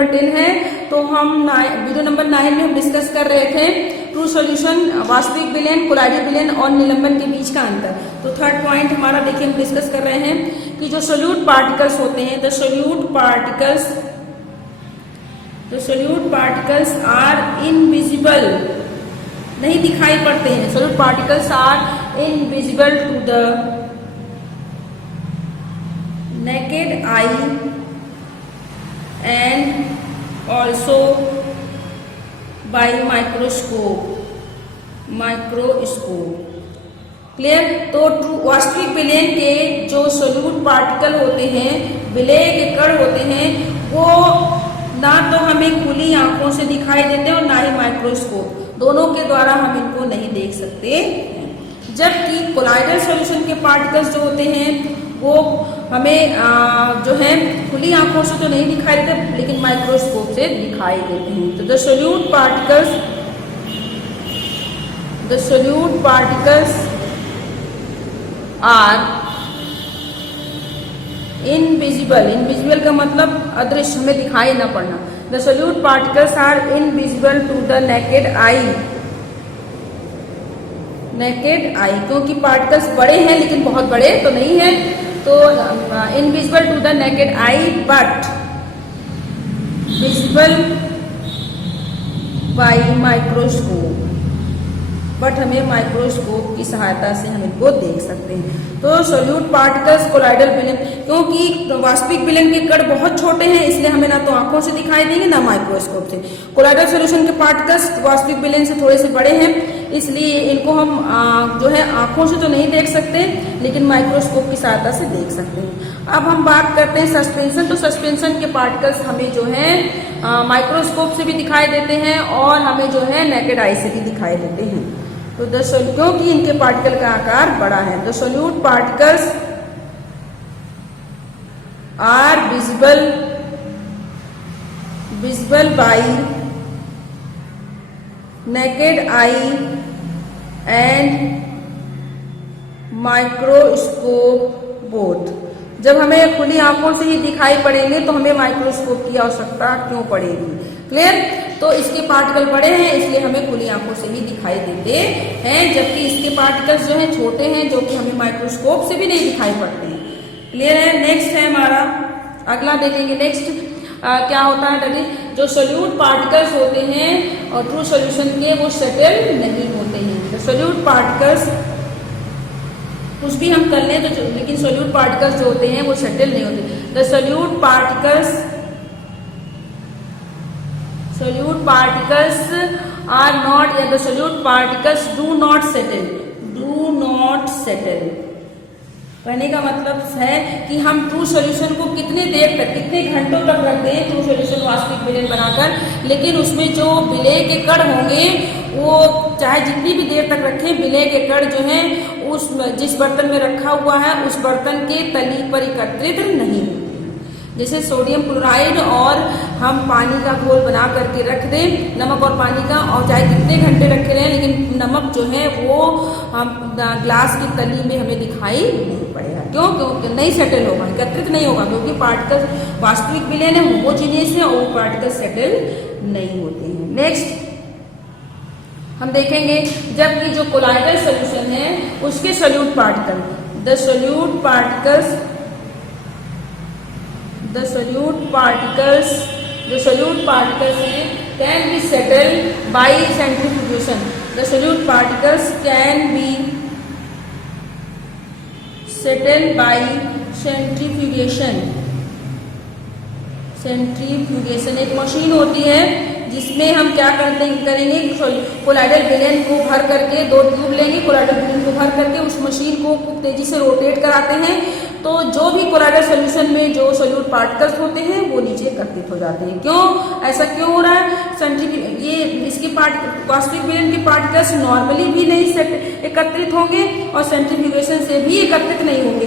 Number 10 है। तो हम वीडियो नंबर 9 में हम डिस्कस कर रहे थे ट्रू सॉल्यूशन, वास्तविक विलयन, कोलाइडल विलयन और निलंबन के बीच का अंतर। तो थर्ड पॉइंट हमारा देखिए हम डिस्कस कर रहे हैं कि जो सोल्यूट पार्टिकल्स होते हैं, the solute particles are invisible, नहीं दिखाई पड़ते हैं। Solute particles are invisible to the naked eye and also by microscope। Clear. तो वास्तविक विलयन के जो सोल्यूट पार्टिकल होते हैं, विलय के कण होते हैं, वो ना तो हमें खुली आंखों से दिखाई देते और ना ही माइक्रोस्कोप, दोनों के द्वारा हम इनको नहीं देख सकते। जबकि कोलाइडल सॉल्यूशन के पार्टिकल्स जो होते हैं वो हमें जो है खुली आंखों से तो नहीं दिखाई देते, लेकिन माइक्रोस्कोप से दिखाई देते हैं। तो the solute particles are invisible का मतलब अदृश्य, हमें दिखाई ना पड़ना। The solute particles are invisible to the naked eye, क्योंकि पार्टिकल्स बड़े हैं लेकिन बहुत बड़े तो नहीं है। तो invisible to the naked eye but visible by microscope, but हमें माइक्रोस्कोप की सहायता से हम इनको देख सकते हैं। तो सोल्यूट पार्टिकल्स कोलाइडल विलयन, क्योंकि वास्तविक विलयन के कण बहुत छोटे हैं इसलिए हमें ना तो आंखों से दिखाई देंगे ना माइक्रोस्कोप से। कोलाइडल सॉल्यूशन के पार्टिकल्स वास्तविक विलयन से थोड़े से बड़े हैं, इसलिए इनको हम जो है आंखों से तो नहीं देख सकते लेकिन माइक्रोस्कोप की सहायता से देख सकते हैं। अब हम बात करते हैं सस्पेंशन। तो सस्पेंशन के पार्टिकल्स हमें जो है माइक्रोस्कोप से भी दिखाई देते हैं और हमें जो है नेकेड आई से भी दिखाई देते हैं। तो क्योंकि इनके पार्टिकल का आकार बड़ा है। The solute particles are visible by naked eye and microscope both. जब हमें खुली आंखों से ही दिखाई पड़ेंगे तो हमें माइक्रोस्कोप की आवश्यकता क्यों पड़ेगी। क्लियर। तो इसके पार्टिकल बड़े हैं इसलिए हमें खुली आंखों से भी दिखाई देते हैं, जबकि इसके पार्टिकल्स जो हैं छोटे हैं जो कि हमें माइक्रोस्कोप से भी नहीं दिखाई पड़ते हैं। क्लियर है। नेक्स्ट है हमारा अगला देखेंगे। नेक्स्ट क्या होता है दैट इज जो सोल्यूट पार्टिकल्स होते हैं और ट्रू सॉल्यूशन के वो सेटल नहीं होते हैं। तो सोल्यूट पार्टिकल्स कुछ भी हम कर लें तो लेकिन सोल्यूट पार्टिकल्स जो होते हैं वो सेटल नहीं होते। The solute particles are not, या the solute particles do not settle. कहने का मतलब है कि हम ट्रू सॉल्यूशन को कितने देर तक, कितने घंटों तक रखते हैं ट्रू सॉल्यूशन वास्तविक विलयन बनाकर, लेकिन उसमें जो विलय के कण होंगे वो चाहे जितनी भी देर तक रखें, विलय के कण जो हैं उस जिस बर्तन में रखा हुआ है उस बर्तन के तली पर एकत्रित नहीं होते। जैसे सोडियम क्लोराइड और हम पानी का घोल बना करके रख दें, नमक और पानी का, और चाहे कितने घंटे रखे रहें लेकिन नमक जो है वो हम ग्लास की तली में हमें दिखाई नहीं पड़ेगा। क्यों? क्योंकि नहीं सेटल होगा, एकत्रित नहीं होगा, क्योंकि पार्टिकल वास्तविक विलयन है, होमोजीनियस है और वो पार्टिकल सेटल नहीं होते हैं। नेक्स्ट हम देखेंगे जबकि जो कोलाइडल सॉल्यूशन है उसके solute particle, the solute particles जो सोल्यूट पार्टिकल्स हैं can be settle bye centrifugation. The solute particles can be settle bye centrifugation. एक मशीन होती है जिसमें हम क्या करेंगे, कोलाइडल विलयन को भर करके, 2 ट्यूब लेंगे, कोलाइडल विलयन को भर करके उस मशीन को खूब तेजी से रोटेट कराते हैं, तो जो भी कोलाइडल सॉल्यूशन में जो सोल्यूट पार्टिकल्स होते हैं वो नीचे एकत्रित हो जाते हैं। क्यों ऐसा क्यों हो रहा है? ये इसके वास्तविक विलयन के पार्टिकल्स नॉर्मली भी नहीं एकत्रित होंगे और सेंट्रीफ्यूगेशन से भी एकत्रित नहीं होंगे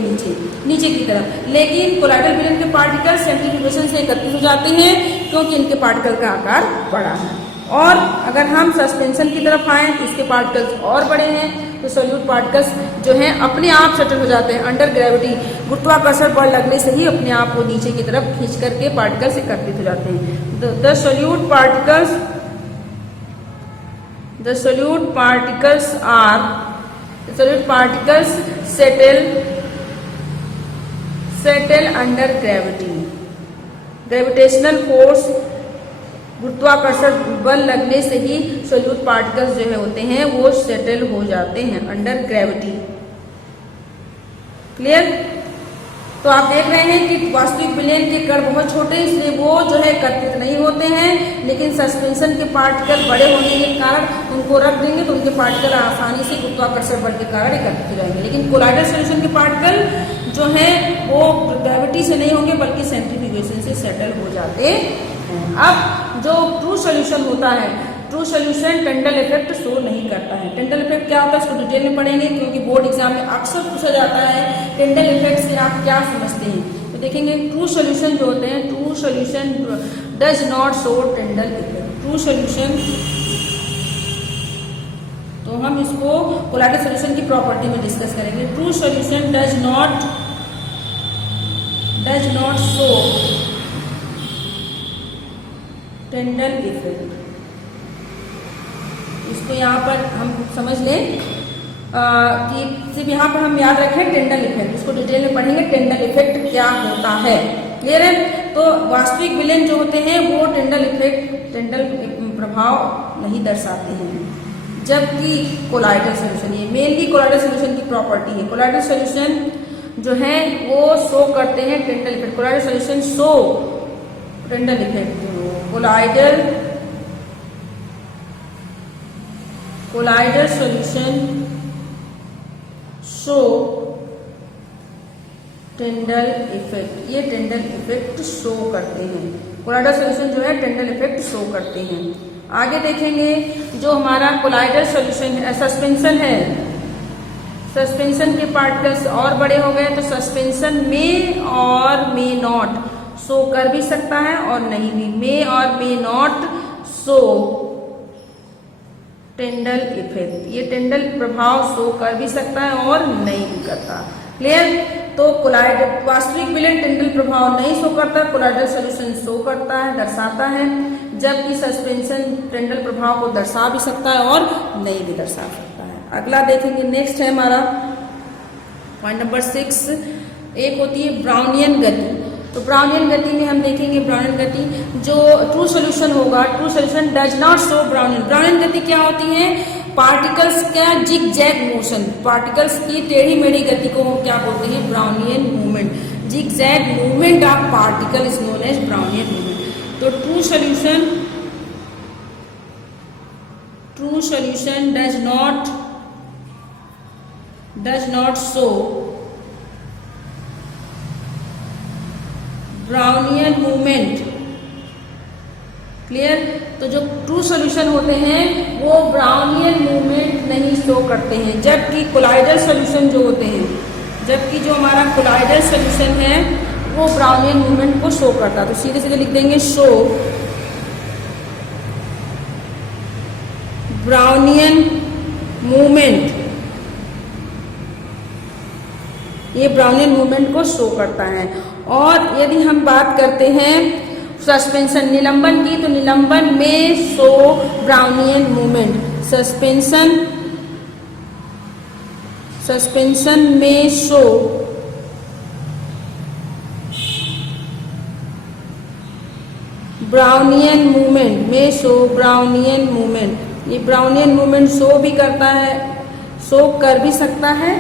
नीचे की तरफ, लेकिन कोलाइडल विलयन के पार्टिकल्स सेंट्रीफ्यूगेशन से एकत्रित हो जाते हैं क्योंकि इनके पार्टिकल का आकार बड़ा है। और अगर हम सस्पेंशन की तरफ आए तो इसके पार्टिकल्स और बड़े हैं, तो सोल्यूट पार्टिकल्स जो हैं अपने आप सेटल हो जाते हैं अंडर ग्रेविटी। गुरुत्वाकर्षण बल लगने से ही अपने आप को नीचे की तरफ खींच करके पार्टिकल्स एकत्रित हो जाते हैं। The solute particles settle under gravity. Gravitational force, गुरुत्वाकर्षण बल लगने से ही सोल्यूट पार्टिकल्स जो है होते हैं वो सेटल हो जाते हैं अंडर ग्रेविटी। क्लियर? तो आप देख रहे हैं कि वास्तविक विलयन के कण बहुत छोटे, इसलिए वो जो है एकत्रित नहीं होते हैं, लेकिन सस्पेंशन के पार्टिकल बड़े होने के कारण उनको रख देंगे तो उनके पार्टिकल आसानी से गुरुत्वाकर्षण बल के कारण एकत्रित हो जाएंगे। लेकिन कोलाइडल सॉल्यूशन के पार्टिकल जो है वो ग्रेविटी से नहीं होंगे बल्कि सेंट्रीफ्यूगेशन से सेटल हो जाते हैं। अब जो ट्रू सॉल्यूशन होता है, ट्रू सॉल्यूशन टेंडल इफेक्ट शो नहीं करता है। टेंडल इफेक्ट क्या होता है इसको डिटेल में पढ़ेंगे, क्योंकि बोर्ड एग्जाम में अक्सर पूछा जाता है टेंडल इफेक्ट से आप क्या समझते हैं। तो देखेंगे ट्रू सॉल्यूशन जो होते हैं, true solution does not show Tyndall effect. True solution, तो हम इसको कोलाइडल सॉल्यूशन की प्रॉपर्टी में डिस्कस करेंगे। True solution does not show Tyndall effect. इसको यहाँ पर हम समझ लें कि सिर्फ यहाँ पर हम याद रखें टेंडल इफेक्ट, इसको डिटेल में पढ़ेंगे टेंडल इफेक्ट क्या होता है। क्लियर है? तो वास्तविक विलयन जो होते हैं वो टेंडल प्रभाव नहीं दर्शाते हैं, जबकि कोलाइडल सॉल्यूशन, ये मेनली कोलाइडल सॉल्यूशन की प्रॉपर्टी है। कोलाइडल सॉल्यूशन जो है वो शो करते हैं Tyndall effect. Colloidal solution show Tyndall effect. Colloidal solution show Tyndall effect, ये टेंडल इफेक्ट शो करते हैं। कोलाइडल सॉल्यूशन जो है टेंडल इफेक्ट शो करते हैं। आगे देखेंगे जो हमारा कोलाइडल सॉल्यूशन है, सस्पेंशन है, सस्पेंशन के पार्टिकल्स और बड़े हो गए तो सस्पेंशन में और मे नॉट शो कर भी सकता है और नहीं भी। मे और may not show Tyndall effect, ये टेंडल प्रभाव शो कर भी सकता है और नहीं भी करता। क्लियर? तो कोलाइडल वास्तविक विलयन टेंडल प्रभाव नहीं शो करता, कोलाइडल सॉल्यूशन शो करता है, दर्शाता है, जबकि सस्पेंशन टेंडल प्रभाव को दर्शा भी सकता है और नहीं भी दर्शा सकता है। अगला देखेंगे, नेक्स्ट है हमारा पॉइंट नंबर 6। एक होती है ब्राउनियन गति। तो ब्राउनियन गति में हम देखेंगे, ब्राउनियन गति जो ट्रू सॉल्यूशन होगा, true solution does not show Brownian. Brownian गति क्या होती है? पार्टिकल्स का जिग जैग मोशन, पार्टिकल्स की टेढ़ी मेढ़ी गति को हम क्या बोलते हैं? Brownian movement. Zig zag movement of particle is known as Brownian movement. तो true solution does not show Brownian movement. Clear? तो जो ट्रू सॉल्यूशन होते हैं वो ब्राउनियन मूवमेंट नहीं शो करते हैं, जबकि कोलाइडल सॉल्यूशन जो होते हैं, जबकि जो हमारा कोलाइडल सॉल्यूशन है वो ब्राउनियन मूवमेंट को शो करता है। तो सीधे सीधे लिख देंगे शो ब्राउनियन मूवमेंट, ये ब्राउनियन मूवमेंट को शो करता है। और यदि हम बात करते हैं सस्पेंशन निलंबन की, तो निलंबन में शो ब्राउनियन मूवमेंट। सस्पेंशन में शो ब्राउनियन मूवमेंट, में शो ब्राउनियन मूवमेंट। ये ब्राउनियन मूवमेंट शो भी करता है, शो कर भी सकता है,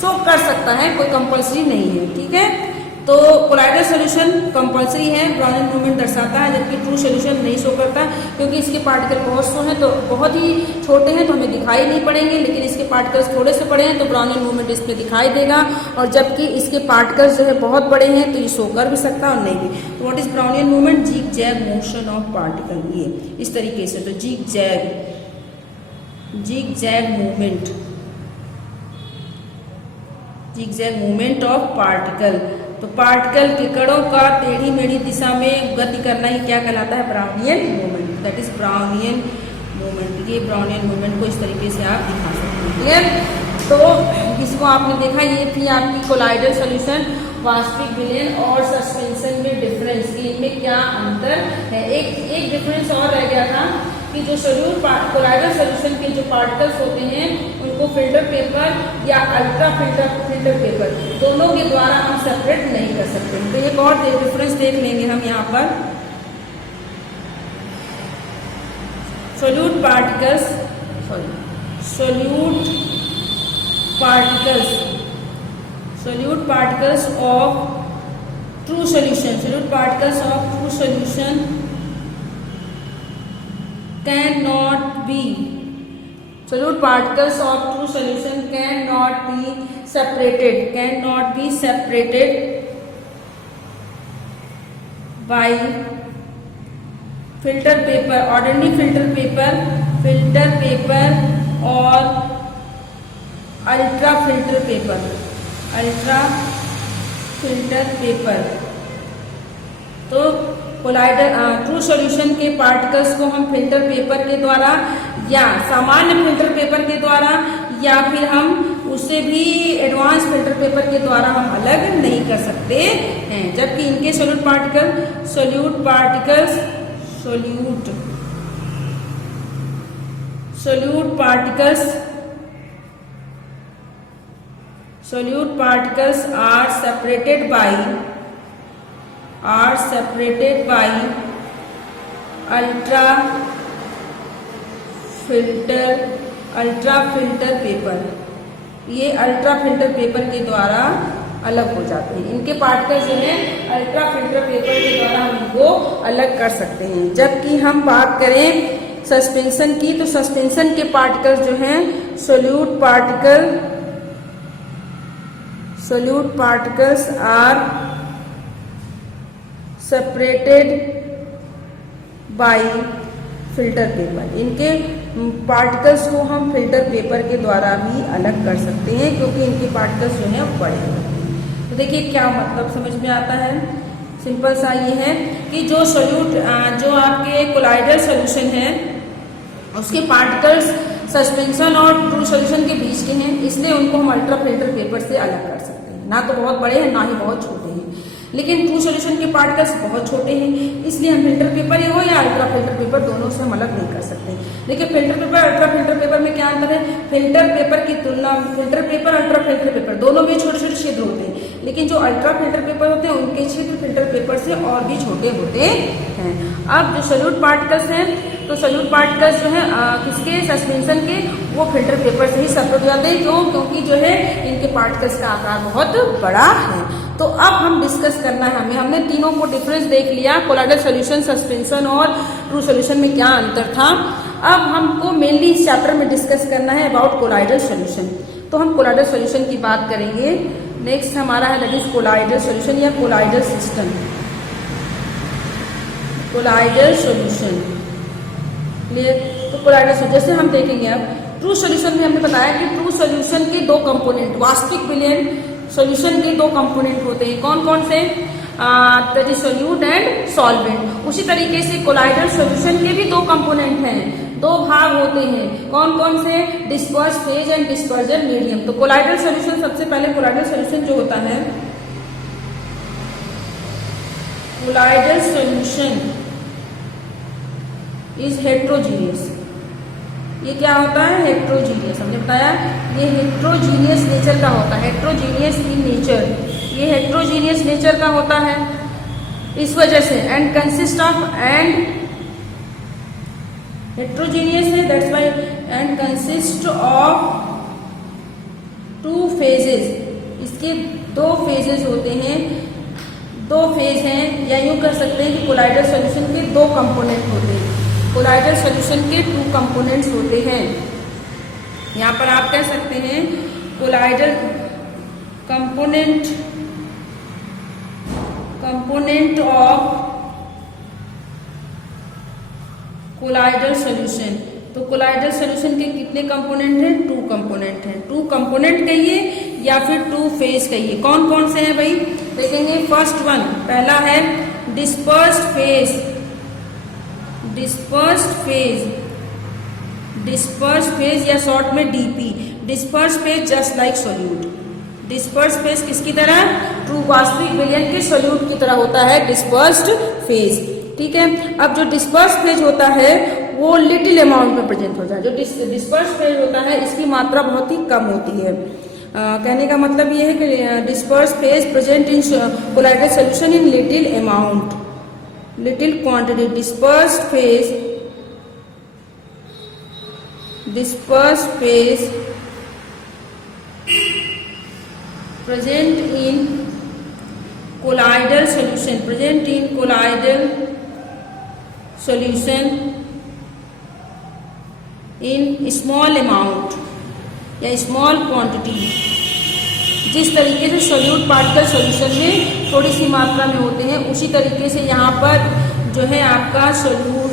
शो कर सकता है, कोई कंपल्सरी नहीं है। ठीक है? तो कोलाइडल सॉल्यूशन कंपल्सरी है, ब्राउनियन मूवमेंट दर्शाता है, जबकि ट्रू सॉल्यूशन नहीं शो करता, क्योंकि इसके पार्टिकल बहुत शो हैं, तो बहुत ही छोटे हैं तो हमें दिखाई नहीं पड़ेंगे, लेकिन इसके पार्टिकल्स थोड़े से बड़े हैं तो ब्राउनियन मूवमेंट इसमें दिखाई देगा। और जबकि इसके पार्टिकल्स जो है बहुत बड़े हैं तो ये शो कर भी सकता है और नहीं भी। तो what is Brownian movement? Zig zag motion of particle, ये इस तरीके से। तो zig zag movement of particle. तो पार्टिकल के कणों का टेढ़ी मेढ़ी दिशा में गति करना ही क्या कहलाता है? Brownian movement. Movement, that is Brownian movement. ये ब्राउनियन मूवमेंट को इस तरीके से आप दिखा सकते हैं। क्लियर? तो इसको आपने देखा, ये थी आपकी कोलाइडल सॉल्यूशन, वास्तविक विलयन और सस्पेंशन में डिफरेंस, कि इनमें क्या अंतर है। एक डिफरेंस और रह गया था कि जो सोल्यूट कोलाइडल सॉल्यूशन के जो पार्टिकल्स होते हैं उनको फिल्टर पेपर या अल्ट्रा फिल्टर पेपर दोनों के द्वारा हम सेपरेट नहीं कर सकते। तो एक और डिफरेंस देख लेंगे हम यहाँ पर। Solute particles of true solution, solute particles of true solution cannot be separated by filter paper, ordinary filter paper और अल्ट्रा फिल्टर पेपर। तो कोलाइडल ट्रू सॉल्यूशन के पार्टिकल्स को हम फिल्टर पेपर के द्वारा या सामान्य फिल्टर पेपर के द्वारा या फिर हम उससे भी एडवांस फिल्टर पेपर के द्वारा हम अलग नहीं कर सकते हैं। जबकि इनके solute particles are separated by ultra filter paper। ये अल्ट्रा फिल्टर पेपर के द्वारा अलग हो जाते हैं। इनके पार्टिकल्स जो है अल्ट्रा फिल्टर पेपर के द्वारा हम इनको अलग कर सकते हैं। जबकि हम बात करें सस्पेंशन की, तो सस्पेंशन के पार्टिकल्स जो हैं solute particles are separated by filter paper। इनके पार्टिकल्स को हम फिल्टर पेपर के द्वारा भी अलग कर सकते हैं क्योंकि इनके पार्टिकल्स जो हैं बड़े होते हैं। तो देखिए क्या मतलब समझ में आता है। सिंपल सा ये है कि जो आपके कोलाइडल सॉल्यूशन है उसके पार्टिकल्स सस्पेंशन और ट्रू सॉल्यूशन के बीच के हैं, इसलिए उनको हम अल्ट्रा फिल्टर पेपर से अलग कर सकते हैं। ना तो बहुत बड़े हैं ना ही बहुत छोटे हैं, लेकिन ट्रू सॉल्यूशन के पार्टिकल्स बहुत छोटे हैं, इसलिए हम फिल्टर पेपर हो या अल्ट्रा फिल्टर पेपर दोनों से हम अलग नहीं कर सकते। देखिए filter paper ultra filter paper में क्या अंतर है। फिल्टर पेपर की तुलना filter paper ultra filter paper दोनों में छोटे छोटे छिद्र होते हैं, लेकिन जो अल्ट्रा फिल्टर पेपर होते हैं उनके छिद्र फिल्टर पेपर से और भी छोटे होते हैं। अब जो सोल्यूट पार्टिकल्स हैं, तो सोल्यूट पार्टिकल्स जो है किसके सस्पेंशन के, वो फिल्टर पेपर से ही सेपरेट हो जाते हैं। क्योंकि जो है इनके पार्टिकल्स का आकार बहुत बड़ा है। तो अब हम डिस्कस करना है हमने तीनों को डिफरेंस देख लिया, कोलाइडल सॉल्यूशन, सस्पेंशन और ट्रू सॉल्यूशन में क्या अंतर था। अब हमको मेनली इस चैप्टर में डिस्कस करना है अबाउट कोलाइडल सॉल्यूशन। तो हम कोलाइडल सॉल्यूशन की बात करेंगे। नेक्स्ट हमारा है दैट इज कोलाइडल सॉल्यूशन या colloidal system. Colloidal solution clear. तो कोलाइडल सॉल्यूशन जैसे हम देखेंगे अब ट्रू सॉल्यूशन में हमने बताया कि ट्रू सॉल्यूशन के दो कंपोनेंट, वास्तविक विलयन सॉल्यूशन के दो कंपोनेंट होते हैं। कौन कौन से? That is solute and solvent. उसी तरीके से कोलाइडल सॉल्यूशन के भी दो कंपोनेंट हैं, दो भाग होते हैं। कौन कौन से? Disperse phase and dispersion medium. तो कोलाइडल सॉल्यूशन, सबसे पहले कोलाइडल सॉल्यूशन जो होता है, कोलाइडल सॉल्यूशन इज हेट्रोजीनियस। ये क्या होता है? हेट्रोजीनियस। हमने बताया ये हेट्रोजीनियस नेचर का होता है, हेट्रोजीनियस इन नेचर, ये हेट्रोजीनियस नेचर का होता है इस वजह से। एंड कंसिस्ट ऑफ हेट्रोजीनियस है that's why, and consist of two phases. इसके दो फेजेस होते हैं, दो फेज हैं, या यूं कर सकते हैं कि कोलाइडल सॉल्यूशन के दो कंपोनेंट होते हैं। कोलाइडल सॉल्यूशन के टू कंपोनेंट्स होते हैं। यहाँ पर आप कह सकते हैं colloidal component of colloidal solution. तो कोलाइडल सॉल्यूशन के कितने कंपोनेंट हैं? टू कंपोनेंट हैं। टू कंपोनेंट कहिए या फिर टू फेज कहिए। कौन कौन से हैं भाई? देखेंगे फर्स्ट वन, पहला है डिस्पर्स्ड फेज। डिस्पर्स फेज या शॉर्ट में DP, disperse phase just like solute. Disperse phase किसकी तरह? ट्रू वास्तविक विलयन के सोल्यूट की तरह होता है डिस्पर्स्ड फेज। ठीक है, अब जो डिस्पर्स फेज होता है वो लिटिल अमाउंट में प्रेजेंट होता है। जो डिस्पर्स फेज होता है इसकी मात्रा बहुत ही कम होती है। कहने का मतलब ये है कि disperse phase present in colloidal solution in little amount, little quantity. Disperse phase present in colloidal solution in small amount या स्मॉल क्वांटिटी। जिस तरीके से सोल्यूट पार्टिकल सॉल्यूशन में थोड़ी सी मात्रा में होते हैं उसी तरीके से यहाँ पर जो है आपका सोल्यूट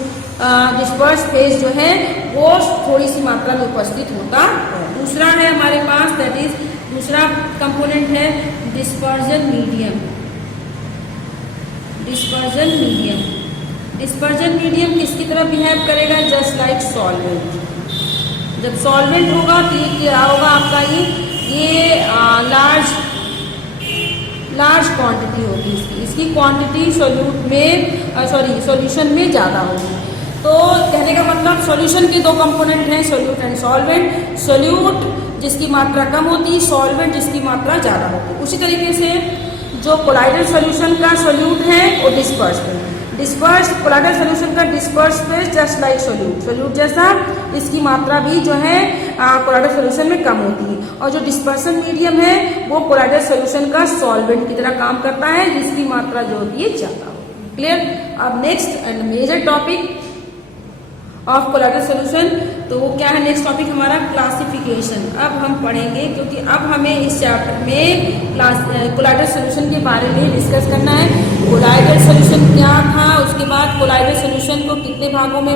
डिस्पर्स फेज जो है वो थोड़ी सी मात्रा में उपस्थित होता है। दूसरा है हमारे पास दैट इज दूसरा कंपोनेंट है डिस्पर्जन मीडियम। डिस्पर्जन मीडियम किसकी तरह बिहेव करेगा? Just like solvent. जब सॉल्वेंट होगा तो ये क्या होगा आपका? ये लार्ज क्वांटिटी होगी इसकी क्वांटिटी सोल्यूट में सॉल्यूशन में ज़्यादा होगी। तो कहने का मतलब सॉल्यूशन के दो कंपोनेंट हैं, सोल्यूट एंड सॉल्वेंट। सोल्यूट जिसकी मात्रा कम होती है, सॉल्वेंट जिसकी मात्रा ज़्यादा होती है। उसी तरीके से जो कोलाइडल सॉल्यूशन का सोल्यूट है वो डिस्पर्स कोलाइडल सॉल्यूशन का disperse phase just like solute जैसा इसकी मात्रा भी जो है कोलाइडल सॉल्यूशन में कम होती है। और जो डिस्पर्सन मीडियम है वो कोलाइडल सॉल्यूशन का सॉल्वेंट की तरह काम करता है जिसकी मात्रा जो होती है ज़्यादा होती है। क्लियर? अब next and major topic of colloidal solution, तो वो क्या है? नेक्स्ट टॉपिक हमारा क्लासिफिकेशन। अब हम पढ़ेंगे क्योंकि अब हमें इस चैप्टर में कोलाइडल सॉल्यूशन के बारे में डिस्कस करना है। कोलाइडल सॉल्यूशन क्या था, उसके बाद कोलाइडल सॉल्यूशन को कितने भागों में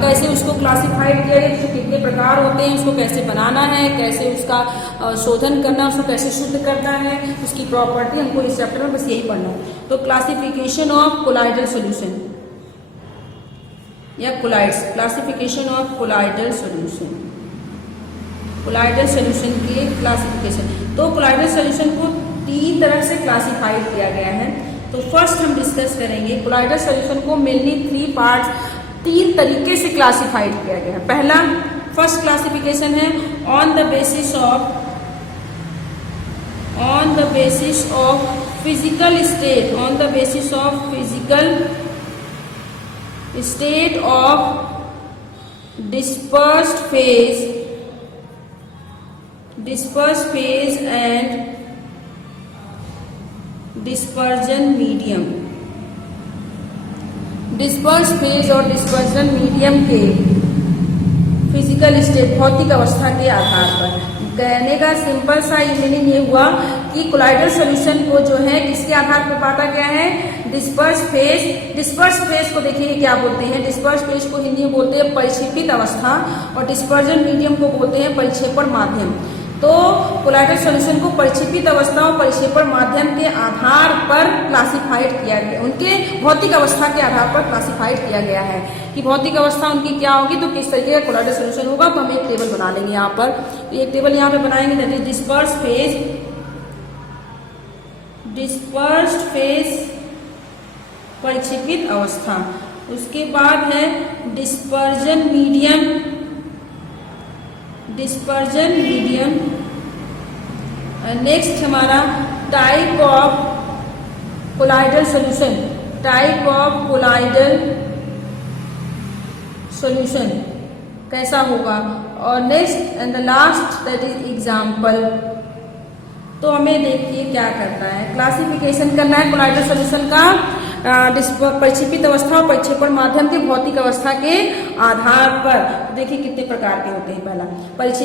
कैसे उसको क्लासिफाइड किया गया, उसके कितने प्रकार होते हैं, उसको कैसे बनाना है, कैसे उसका शोधन करना, उसको कैसे शुद्ध करना है, उसकी प्रॉपर्टी हमको इस चैप्टर में बस यही पढ़ना है। तो क्लासिफिकेशन ऑफ कोलाइडल सॉल्यूशन या colloids, classification of colloidal solution, colloidal solution के क्लासिफिकेशन। तो कोलाइडल सॉल्यूशन को तीन तरह से क्लासिफाइड किया गया है। तो फर्स्ट हम डिस्कस करेंगे कोलाइडल सॉल्यूशन को मेनली तीन तरीके से क्लासिफाइड किया गया है। पहला फर्स्ट क्लासिफिकेशन है on the basis of physical state, on the basis of physical state of dispersed phase and dispersion medium। Disperse phase और डिस्पर्जन मीडियम के फिजिकल स्टेट, भौतिक अवस्था के आधार पर। कहने का सिंपल सा मीनिंग ये हुआ कि कोलाइडल सॉल्यूशन को जो है किसके आधार पर बांटा गया है? डिस्पर्स फेज को देखिए क्या बोलते हैं? डिस्पर्स फेज को हिंदी में बोलते हैं परिक्षेपित अवस्था और डिस्पर्जन मीडियम को बोलते हैं परिक्षेपण माध्यम। तो कोलाइडल सॉल्यूशन को परिक्षेपित अवस्था और परिक्षेपण माध्यम के आधार पर क्लासिफाइड किया गया, उनके भौतिक अवस्था के आधार पर क्लासिफाइड किया गया है कि भौतिक अवस्था उनकी क्या होगी, तो किस तरीके का कोलाइडल सॉल्यूशन होगा। तो हम एक टेबल बना लेंगे यहाँ पर, तो एक टेबल यहाँ पे बनाएंगे दैट इज डिस्पर्स्ड फेज परिक्षेपित अवस्था। उसके बाद है डिस्पर्जन मीडियम, नेक्स्ट हमारा टाइप ऑफ कोलाइडल सॉल्यूशन कैसा होगा, और next and the last that is example. तो हमें देखिए क्या करना है, क्लासिफिकेशन करना है कोलाइडल सॉल्यूशन का परिक्षेपित अवस्था और परिक्षेपण माध्यम के भौतिक अवस्था के आधार पर। देखिए कितने प्रकार के होते हैं। पहला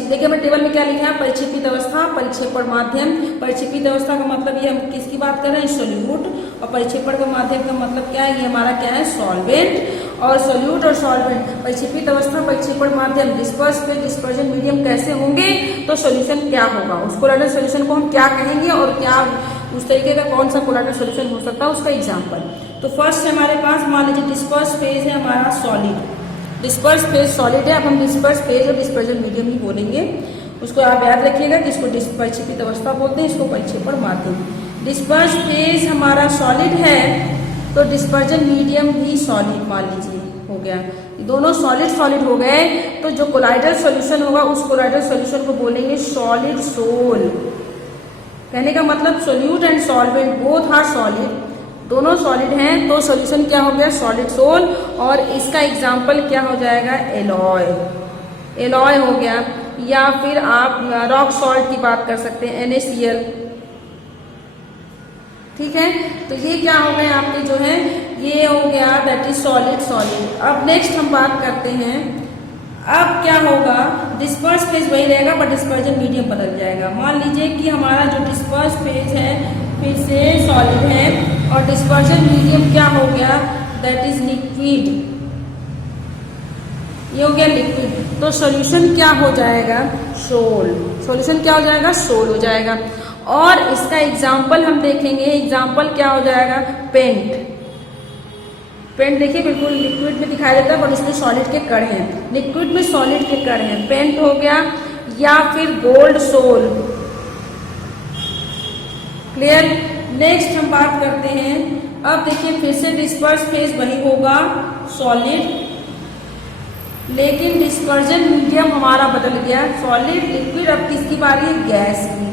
देखिए मैं टेबल में क्या लिखा है? परिक्षेपित अवस्था, परिक्षेपण माध्यम। परिक्षेपित अवस्था का मतलब ये हम किसकी बात कर रहे हैं? सोल्यूट। और परिक्षेपण का माध्यम का मतलब क्या है? ये हमारा क्या है? सॉल्वेंट। और सोल्यूट और सॉल्वेंट, परिक्षेपित अवस्था, परिक्षेपण माध्यम, डिस्पर्स फेज, डिस्पर्जन मीडियम कैसे होंगे, तो सोल्यूशन क्या होगा, उस कोलाइडल सॉल्यूशन को हम क्या कहेंगे और क्या उस तरीके का कौन सा कोलाइडल सॉल्यूशन हो सकता है, उसका एग्जाम्पल। तो फर्स्ट हमारे पास मान लीजिए डिस्पर्स फेज है हमारा सॉलिड, डिस्पर्स फेज सॉलिड है। अब हम डिस्पर्स फेज और डिस्पर्जन मीडियम ही बोलेंगे, उसको आप याद रखिएगा कि इसको परिक्षेपित अवस्था बोलते हैं, इसको परिक्षेपण माध्यम। डिस्पर्स फेज हमारा सॉलिड है तो डिस्पर्जन मीडियम भी सॉलिड मान लीजिए हो गया, दोनों सॉलिड सॉलिड हो गए। तो जो कोलाइडल सॉल्यूशन होगा उस कोलाइडल सॉल्यूशन को बोलेंगे सॉलिड सोल। कहने का मतलब solute and solvent both are solid, दोनों सॉलिड हैं तो सॉल्यूशन क्या हो गया सॉलिड सोल। और इसका एग्जाम्पल क्या हो जाएगा एलॉय, एलॉय हो गया। या फिर आप रॉक सॉल्ट की बात कर सकते हैं NaCl, ठीक है। तो ये क्या हो गए आपके जो है ये हो गया दैट इज सॉलिड सॉलिड। अब नेक्स्ट हम बात करते हैं, अब क्या होगा डिस्पर्स फेज वही रहेगा पर डिस्पर्जन मीडियम बदल जाएगा। मान लीजिए कि हमारा जो डिस्पर्स फेज है फिर से सॉलिड है और डिस्पर्जन मीडियम क्या हो गया दैट इज लिक्विड, ये हो गया लिक्विड। तो सॉल्यूशन क्या हो जाएगा सोल, सॉल्यूशन क्या हो जाएगा सोल हो जाएगा। और इसका एग्जाम्पल हम देखेंगे, एग्जाम्पल क्या हो जाएगा पेंट। पेंट देखिए बिल्कुल लिक्विड में दिखाई देता है पर उसमें सॉलिड के कण हैं, लिक्विड में सॉलिड के कण हैं, पेंट हो गया। या फिर गोल्ड सोल, क्लियर। नेक्स्ट हम बात करते हैं, अब देखिए फिर से डिस्पर्स फेज वही होगा सॉलिड लेकिन डिस्पर्जन मीडियम हमारा बदल गया सॉलिड लिक्विड। अब किसकी बारी है गैस की,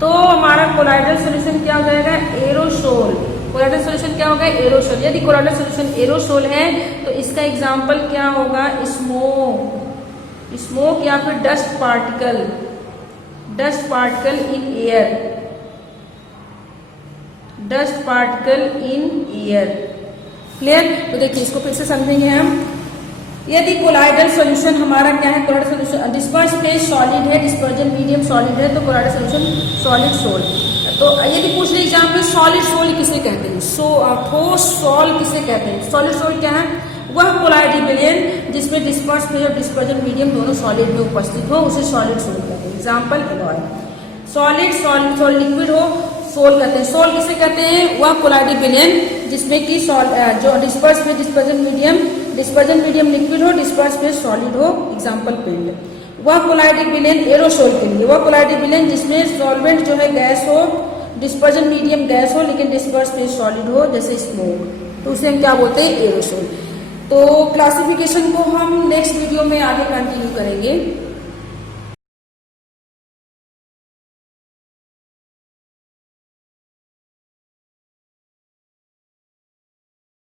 तो हमारा कोलाइडल सॉल्यूशन क्या हो जाएगा एरोसोल। कोलाइडल सॉल्यूशन क्या होगा एरोसोल। यदि कोलाइडल सॉल्यूशन एरोसोल है तो इसका एग्जाम्पल क्या होगा स्मोक, स्मोक या फिर dust particle, dust particle in air, dust particle in air, clear. तो देखिए इसको फिर से समझेंगे हम। यदि कोलाइडल सॉल्यूशन हमारा क्या है colloidal solution disperse phase solid है, डिस्पर्जन मीडियम सॉलिड है तो कोलाइडल सॉल्यूशन सॉलिड सोल। तो यदि पूछ रहे एग्जाम में सॉलिड सोल किसे कहते हैं, ठोस सोल किसे कहते हैं। सॉलिड सोल क्या है वह कोलाइडल विलयन जिसमें डिस्पर्स फेज और डिस्पर्जन मीडियम दोनों सॉलिड में उपस्थित हो उसे सॉलिड सोल कहते हैं। Example alloy. Solid solid liquid हो सोल कहते हैं। सोल किसे कहते हैं वह कोलाइडल विलयन जिसमें कि जो disperse phase dispersion medium liquid हो डिस्पर्स फेज सॉलिड हो, एग्जाम्पल पेंट। वह कोलाइडल विलयन एरोसोल के लिए वह कोलाइडल विलयन जिसमें सॉल्वेंट जो है गैस हो, डिस्पर्जन मीडियम गैस हो लेकिन डिस्पर्स फेज सॉलिड हो जैसे स्मोक, तो उसे हम क्या बोलते हैं एरोसोल। तो क्लासिफिकेशन को हम नेक्स्ट वीडियो में आगे कंटिन्यू करेंगे।